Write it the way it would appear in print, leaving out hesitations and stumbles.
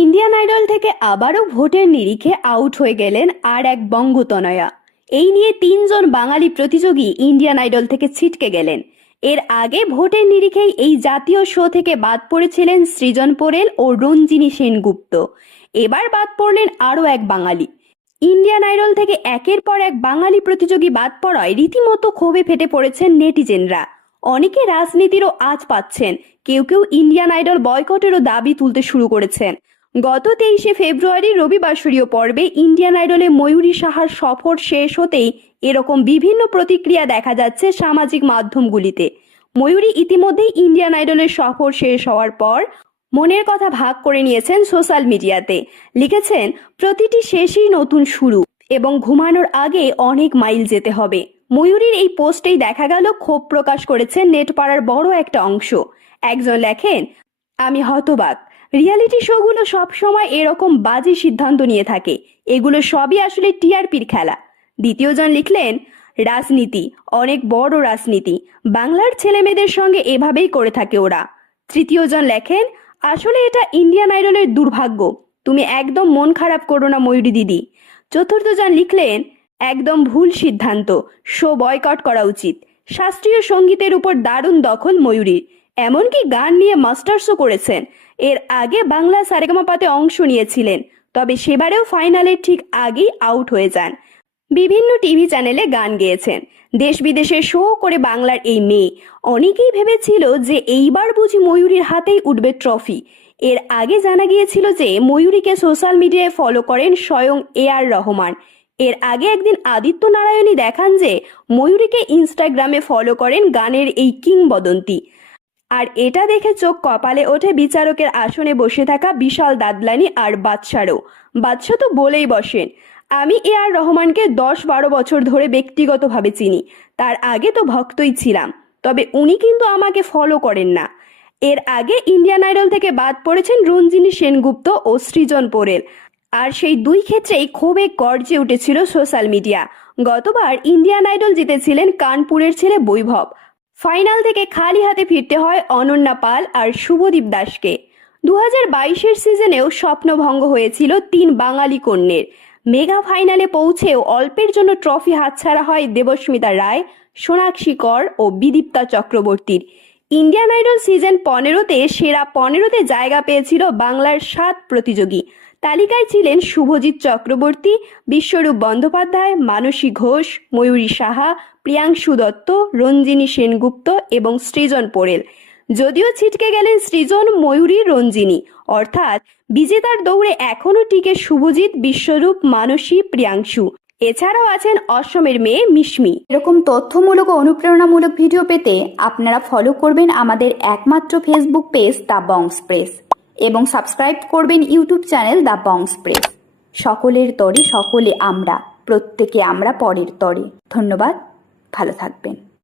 Indian idol থেকে আবারও ভোটের নিরিখে আউট হয়ে গেলেন আর এক বঙ্গতনয়া। এই নিয়ে তিনজন বাঙালি প্রতিযোগী ইন্ডিয়ান আইডল থেকে ছিটকে গেলেন। এর আগে ভোটের নিরিখেই এই জাতীয় শো থেকে বাদ পড়েছিলেন সৃজন পোরেল ও রঞ্জিনী সেনগুপ্ত। এবার বাদ পড়লেন আরও এক বাঙালি। ইন্ডিয়ান আইডল থেকে একের পর এক বাঙালি প্রতিযোগী বাদ পড়ায় রীতিমতো ক্ষোভে ফেটে পড়েছেন নেটিজেনরা। অনেকে রাজনীতিরও আঁচ পাচ্ছেন, কেউ কেউ ইন্ডিয়ান আইডল বয়কটেরও দাবি তুলতে শুরু করেছেন। গত 23শে ফেব্রুয়ারি রবিবাসরীয় পর্বে ইন্ডিয়ান আইডলে ময়ূরী সাহার সফর শেষ হতেই এরকম বিভিন্ন প্রতিক্রিয়া দেখা যাচ্ছে সামাজিক মাধ্যমগুলিতে। ময়ূরী ইতিমধ্যেই ইন্ডিয়ান আইডলের সফর শেষ হওয়ার পর মনের কথা ভাগ করে নিয়েছেন সোশ্যাল মিডিয়াতে। লিখেছেন, প্রতিটি শেষই নতুন শুরু এবং ঘুমানোর আগে অনেক মাইল যেতে হবে। ময়ূরীর এই পোস্টেই দেখা গেল ক্ষোভ প্রকাশ করেছেন নেটপাড়ার বড় একটা অংশ। একজন লেখেন, আমি হতবাক, রিয়ালিটি শোগুলো সবসময় এরকম বাজে সিদ্ধান্ত নিয়ে থাকে, এগুলো সবই আসলে টিআরপির খেলা। দ্বিতীয়জন লিখলেন, রাজনীতি, অনেক বড় রাজনীতি, বাংলার ছেলেমেয়েদের সঙ্গে এভাবেই করে থাকে ওরা। তৃতীয়জন লেখেন, আসলে এটা ইন্ডিয়ান আইডলের দুর্ভাগ্য, তুমি একদম মন খারাপ করো না ময়ূরী দিদি। চতুর্থজন লিখলেন, একদম ভুল সিদ্ধান্ত, শো বয়কট করা উচিত। শাস্ত্রীয় সঙ্গীতের উপর দারুণ দখল ময়ূরীর, এমনকি গান নিয়ে মাস্টার্সও করেছেন। এর আগে বাংলা সারেগামাপাতে অংশ নিয়েছিলেন, তবে সেবারেও ফাইনালের ঠিক আগেই আউট হয়ে যান। বিভিন্ন টিভি চ্যানেলে গান গেয়েছেন, দেশ বিদেশে শো করে বাংলার এই মেয়ে। অনেকেই ভেবেছিল যে এইবার বুঝি ময়ূরীর হাতেই উঠবে ট্রফি। এর আগে জানা গিয়েছিল যে ময়ূরীকে সোশ্যাল মিডিয়ায় ফলো করেন স্বয়ং এআর রহমান। এর আগে একদিন আদিত্য নারায়ণই দেখান যে ময়ূরীকে ইনস্টাগ্রামে ফলো করেন গানের এই কিংবদন্তি। আর এটা দেখে চোখ কপালে ওঠে বিচারকের আসনে বসে থাকা বিশাল দাদলানি আর বাদশারও। বাদশা তো বলেই বসেন, আমি এআর রহমানকে 10-12 বছর ধরে ব্যক্তিগতভাবে চিনি, তার আগে তো ভক্তই ছিলাম, তবে উনি কিন্তু আমাকে ফলো করেন না। এর আগে ইন্ডিয়ান আইডল থেকে বাদ পড়েছেন রঞ্জিনী সেনগুপ্ত ও সৃজন পোরেল, আর সেই দুই ক্ষেত্রেই ক্ষোভে গর্জে উঠেছিল সোশ্যাল মিডিয়া। গতবার ইন্ডিয়ান আইডল জিতেছিলেন কানপুরের ছেলে বৈভব। ফাইনাল থেকে খালি হাতে ফিরতে হয় অনন্যা পাল আর শুভদীপ দাসকে। 2022-এর সিজনেও স্বপ্নভঙ্গ হয়েছিল 3 বাঙালি কন্যের। মেগা ফাইনালে পৌঁছেও অল্পের জন্য ট্রফি হাতছাড়া হয় দেবস্মিতা রায়, সোনাক্ষী কর ও বিদীপ্তা চক্রবর্তীর। ইন্ডিয়ান আইডল সিজন 15-তে সেরা 15-তে জায়গা পেয়েছিল বাংলার 7 প্রতিযোগী। তালিকায় ছিলেন শুভজিৎ চক্রবর্তী, বিশ্বরূপ বন্দ্যোপাধ্যায়, মানসী ঘোষ, ময়ূরী সাহা, প্রিয়াংশু দত্ত, রঞ্জিনী সেনগুপ্ত এবং সৃজন পোরেল। যদিও ছিটকে গেলেন সৃজন, ময়ূরী, রঞ্জিনী, অর্থাৎ বিজেতার দৌড়ে এখনও টিকে শুভজিৎ, বিশ্বরূপ, মানসী, প্রিয়াংশু। এছাড়াও আছেন অসমের মেয়ে মিশমি। এরকম তথ্যমূলক ও অনুপ্রেরণামূলক ভিডিও পেতে আপনারা ফলো করবেন আমাদের একমাত্র ফেসবুক পেজ দ্য বংস প্রেস এবং সাবস্ক্রাইব করবেন ইউটিউব চ্যানেল দ্য বংস প্রেস। সকলের তরে সকলে আমরা, প্রত্যেকে আমরা পরের তরে। ধন্যবাদ, ভালো থাকবেন।